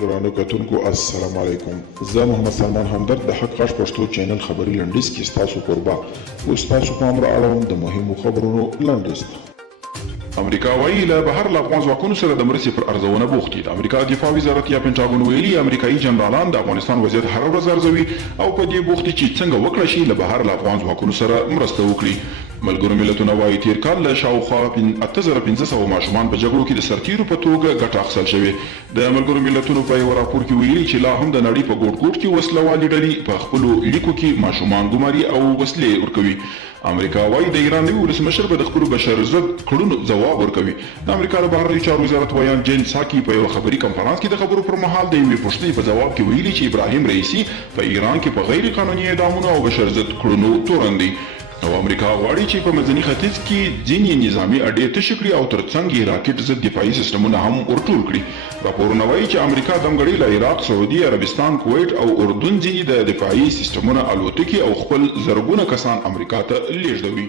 ګرانو کتونکو السلام علیکم. زه محمد سلمان همدرد د حق غږ پښتو چینل خبري لنډیز کې ستاسو کوربه اوس تاسو پام را اړوم د مهمو خبرونو لنډیز ته. امریکا وایي له بهر له افغان ځواکونو سره د مرستې پر ارزونه بوخت دي. د امریکا دفاع وزارت یا پینټاګون ویلي امریکایي جنرالان د افغانستان وضعیت هر ورځ ارزوي او په دې بوخت چې څنګه وکړای شي له بهر له افغان ځواکونو سره مرسته وکړي. ملګرو ملتونو وایي تیر کال له شاوخوا 8500 ماشومان په جګړو کې د سرتیرو په توګه ګټه اخیستل شوې. د ملګرو ملتونو په یو راپور کې ویلي چې لا هم د نړۍ په ګوټ ګوټ کې وسله والې ډلې په خپلو لیکو کې ماشومان ګماري او وسلې ورکوي. امریکا وایي د ایران نوي ولسمشر به د خپلو بشر ضد کړنو ځواب ورکوي. د امریکا د بهرنیو چارو وزارت ویان جین ساکي په یو خبري کنفرانس کې د خبرو پر مهال د یوې پوښتنې په ځواب کې ویلي چې ابراهیم رئیسي په ایران کې په غیر قانوني اعدامونو او بشر ضد کړنو تورن دی. او امریکا غواړي چې په منځني ختیځ کې ځینې نظامي اډې تشې کړي او ترڅنګ یې راکټ ضد دفاعي سیستمونه هم ورټول کړي. راپورونه وایي چې امریکا ځانګړي له عراق، سعودي عربستان، کویت او اردن ځینې د دفاعي سیستمونه الوتکې او خپل زرګونه کسان امریکا ته لیږدوي.